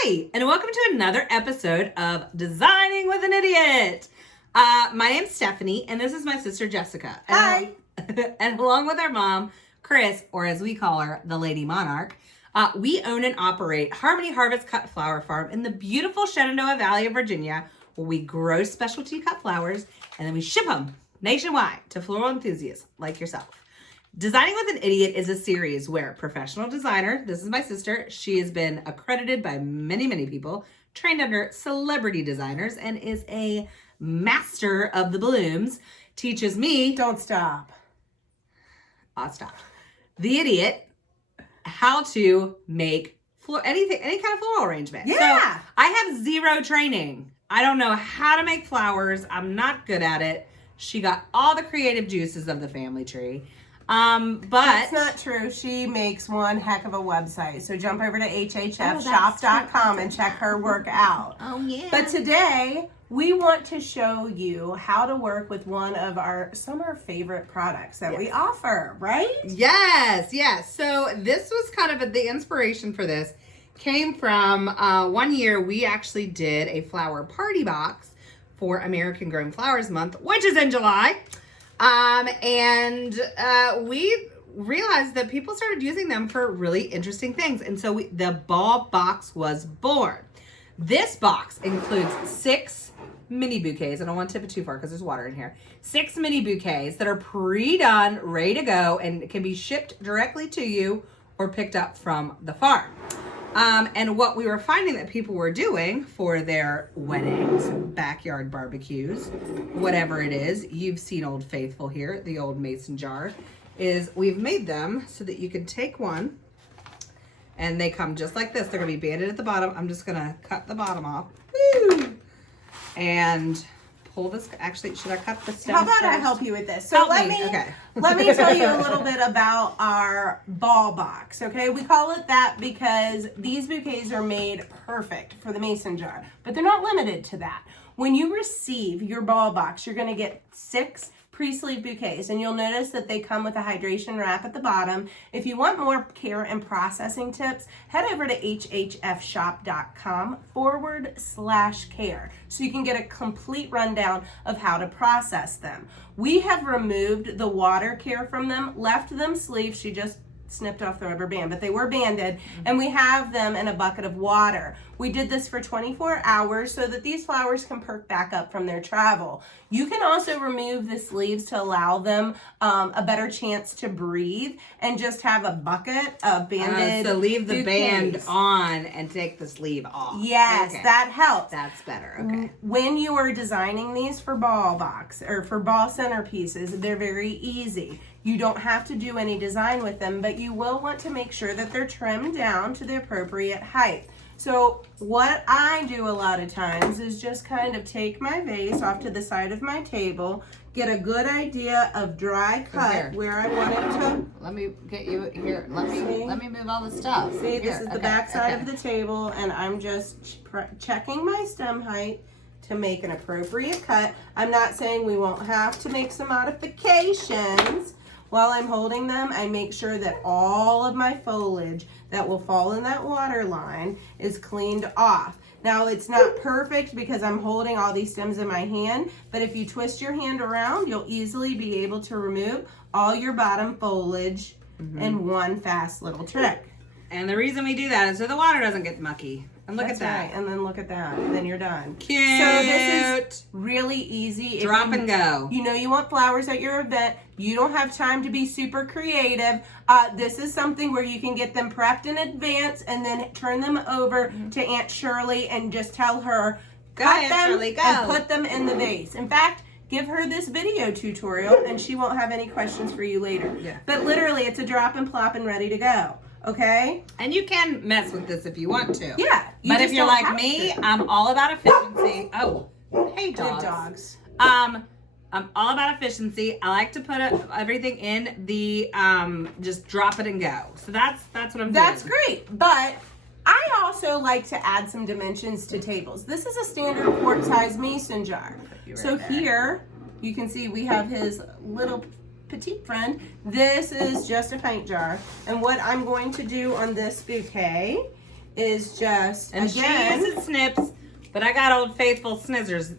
Hi, and welcome to another episode of Designing with an Idiot. My name's Stephanie, and this is my sister Jessica. Hi. And along with our mom, Chris, or as we call her, the Lady Monarch, we own and operate Harmony Harvest Cut Flower Farm in the beautiful Shenandoah Valley of Virginia, where we grow specialty cut flowers and then we ship them nationwide to floral enthusiasts like yourself. Designing with an Idiot is a series where professional designer, this is my sister, she has been accredited by many people, trained under celebrity designers, and is a master of the blooms, teaches me... Don't stop. I'll stop. The idiot, how to make any kind of floral arrangement. Yeah. So I have zero training. I don't know how to make flowers. I'm not good at it. She got all the creative juices of the family tree. But that's not true. She makes one heck of a website. So jump over to hhfshop.com and check her work out. Oh, yeah. But today we want to show you how to work with some of our favorite products that we offer, right? Yes. So this was kind of the inspiration for this came from one year we actually did a flower party box for American Grown Flowers Month, which is in July. We realized that people started using them for really interesting things. And so the ball box was born. This box includes 6 mini bouquets. I don't want to tip it too far because there's water in here. 6 mini bouquets that are pre-done, ready to go, and can be shipped directly to you or picked up from the farm. And what we were finding that people were doing for their weddings, backyard barbecues, whatever it is, you've seen Old Faithful here, the old mason jar, is we've made them so that you can take one and they come just like this. They're going to be banded at the bottom. I'm just going to cut the bottom off. Woo! And pull this. Actually, should I cut the stem? How about first? I help you with this? So let me tell you a little bit about our ball box, okay? We call it that because these bouquets are made perfect for the mason jar, but they're not limited to that. When you receive your ball box, you're going to get 6 pre-sleeve bouquets, and you'll notice that they come with a hydration wrap at the bottom. If you want more care and processing tips, head over to hhfshop.com/care so you can get a complete rundown of how to process them. We have removed the water care from them, left them sleeves. She just snipped off the rubber band, but they were banded, and we have them in a bucket of water. We did this for 24 hours so that these flowers can perk back up from their travel. You can also remove the sleeves to allow them a better chance to breathe and just have a bucket of banded So leave the bouquets. band on and take the sleeve off. Yes, Okay. that helps. That's better. Okay. When you are designing these for ball box or for ball centerpieces, they're very easy. You don't have to do any design with them, but you will want to make sure that they're trimmed down to the appropriate height. So what I do a lot of times is just kind of take my vase off to the side of my table, get a good idea of dry cut where I want it to. Let me get you here. Let me move all the stuff. See, this is the back side of the table, and I'm just checking my stem height to make an appropriate cut. I'm not saying we won't have to make some modifications. While I'm holding them, I make sure that all of my foliage that will fall in that water line is cleaned off. Now, it's not perfect because I'm holding all these stems in my hand, but if you twist your hand around, you'll easily be able to remove all your bottom foliage in one fast little trick. And the reason we do that is so the water doesn't get mucky. And look That's at that. right. And then look at that. And then you're done. Cute. So this is really easy. Drop and go. You know you want flowers at your event. You don't have time to be super creative. This is something where you can get them prepped in advance and then turn them over to Aunt Shirley and just tell her, cut them and put them in the vase. In fact, give her this video tutorial and she won't have any questions for you later. Yeah. But literally, it's a drop and plop and ready to go. Okay? And you can mess with this if you want to. Yeah. But if you're like me, I'm all about efficiency. Oh, hey dogs. Good dogs. I'm all about efficiency. I like to put everything in the just drop it and go. So that's what I'm doing. That's great. But I also like to add some dimensions to tables. This is a standard quart size mason jar. So here you can see we have his little petite friend. This is just a pint jar. And what I'm going to do on this bouquet is just, And again, she uses snips, but I got Old Faithful snizzers.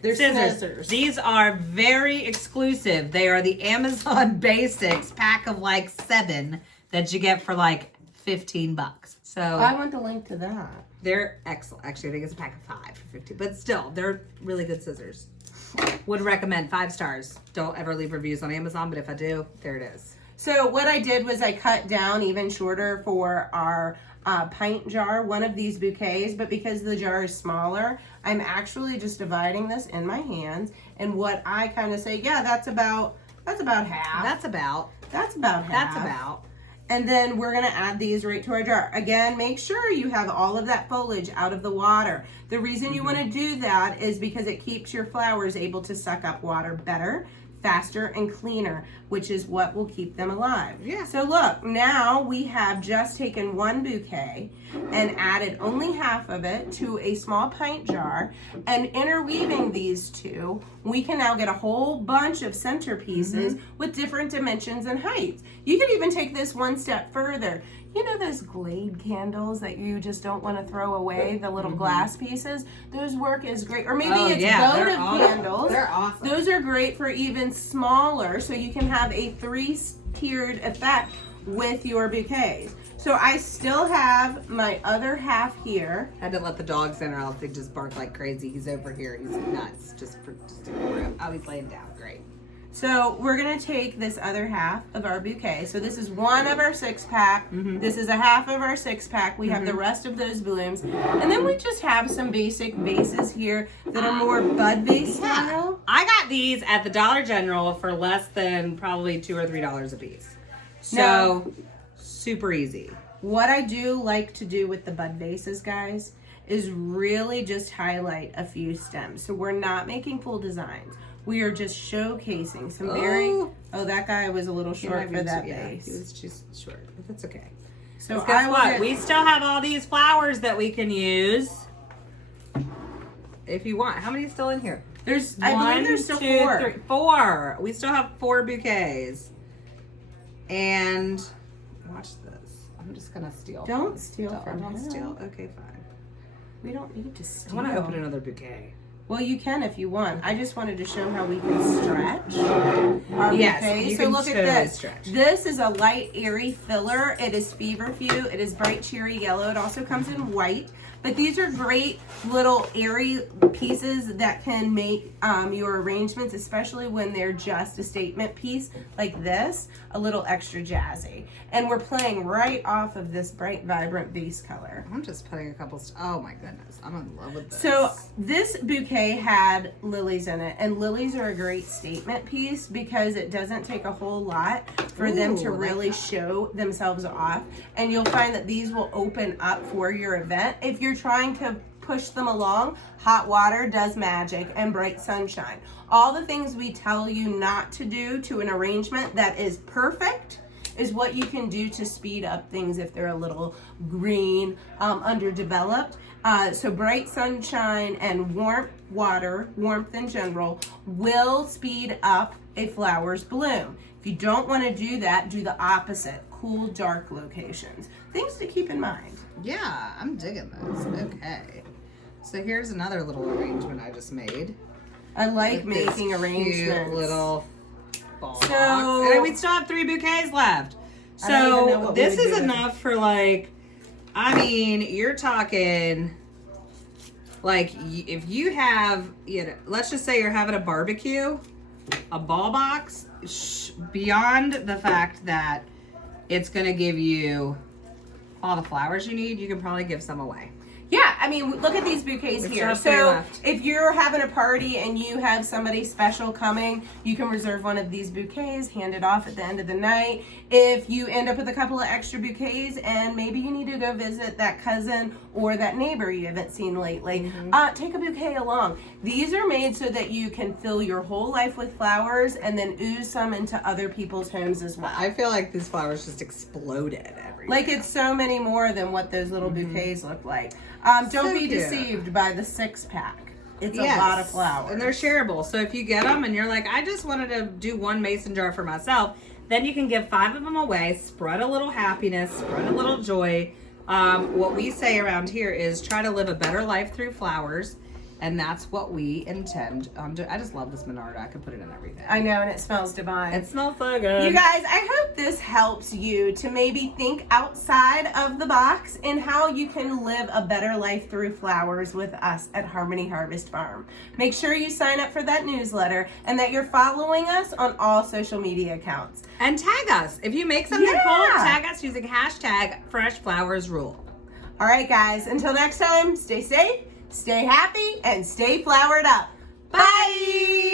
They're scissors. These are very exclusive. They are the Amazon Basics pack of like 7 that you get for like $15. So I want the link to that. they're excellent. Actually, I think it's a pack of 5 for 50, but still, they're really good scissors. Would recommend 5 stars. Don't ever leave reviews on Amazon, but if I do, there it is. So what I did was I cut down even shorter for our pint jar, one of these bouquets, but because the jar is smaller, I'm actually just dividing this in my hands. And what I kind of say, yeah, that's about half. That's about half. And then we're gonna add these right to our jar. Again, make sure you have all of that foliage out of the water. The reason you wanna do that is because it keeps your flowers able to suck up water better, faster, and cleaner, which is what will keep them alive. Yeah. So look, now we have just taken one bouquet and added only half of it to a small pint jar, and interweaving these two, we can now get a whole bunch of centerpieces with different dimensions and heights. You could even take this one step further. You know those Glade candles that you just don't want to throw away, the little glass pieces? Those work as great. Or maybe it's votive candles. They're awesome. Those are great for even smaller, so you can have a 3-tiered effect with your bouquets. So I still have my other half here. Had to let the dogs in or else they just bark like crazy. He's over here. He's nuts. Just ignore him. Oh, he's laying down. Great. So we're gonna take this other half of our bouquet. So this is one of our 6-pack. This is a half of our 6-pack. We have the rest of those blooms. And then we just have some basic vases here that are more bud vase style. I got these at the Dollar General for less than probably $2 or $3 a piece. So super easy. What I do like to do with the bud vases, guys, is really just highlight a few stems. So we're not making full designs. We are just showcasing some very... Oh, that guy was a little short for that vase. He was just short, but that's okay. So guess what? We still have all these flowers that we can use if you want. How many is still in here? I believe there's still 4. 3, 4. We still have 4 bouquets. And watch this. I'm just gonna steal. Don't steal from Don't him. steal. Okay, fine. We don't need to steal. I want to open another bouquet. Well, you can if you want. I just wanted to show how we can stretch our Yes, bouquet. you So can look at totally this. stretch. This is a light, airy filler. It is feverfew. It is bright cherry yellow. It also comes in white. But these are great little airy pieces that can make your arrangements, especially when they're just a statement piece like this, a little extra jazzy. And we're playing right off of this bright, vibrant vase color. I'm just putting a couple. Oh my goodness, I'm in love with this. So this bouquet had lilies in it, and lilies are a great statement piece because it doesn't take a whole lot for them to really show themselves off. And you'll find that these will open up for your event. If you're trying to push them along, hot water does magic and bright sunshine. All the things we tell you not to do to an arrangement that is perfect is what you can do to speed up things if they're a little green, underdeveloped. So bright sunshine and warm water, warmth in general, will speed up a flower's bloom. If you don't want to do that, do the opposite. Cool, dark locations. Things to keep in mind. Yeah, I'm digging this. Okay. So here's another little arrangement I just made. I like making Cute arrangements. little ball box. So And we still have 3 bouquets left. I don't even know So what we this would do is with enough for like, I mean, you're talking like if you have, let's just say you're having a barbecue, a ball box, beyond the fact that it's going to give you all the flowers you need, you can probably give some away. Yeah, I mean, look at these bouquets We here. still have 3 So left. if you're having a party and you have somebody special coming, you can reserve one of these bouquets, hand it off at the end of the night. If you end up with a couple of extra bouquets and maybe you need to go visit that cousin or that neighbor you haven't seen lately, take a bouquet along. These are made so that you can fill your whole life with flowers and then ooze some into other people's homes as well. I feel like these flowers just exploded everywhere. Like it's so many more than what those little bouquets look like. Don't be deceived by the 6-pack. It's a lot of flowers. And they're shareable. So if you get them and you're like, I just wanted to do one mason jar for myself, then you can give 5 of them away, spread a little happiness, spread a little joy What we say around here is try to live a better life through flowers. And that's what we intend on doing. I just love this Menard. I could put it in everything. I know, and it smells divine. It smells so good. You guys, I hope this helps you to maybe think outside of the box and how you can live a better life through flowers with us at Harmony Harvest Farm. Make sure you sign up for that newsletter and that you're following us on all social media accounts. And tag us. If you make something Yeah. cool, tag us using hashtag #FreshFlowersRule. All right, guys, until next time, stay safe, stay happy, and stay flowered up. Bye!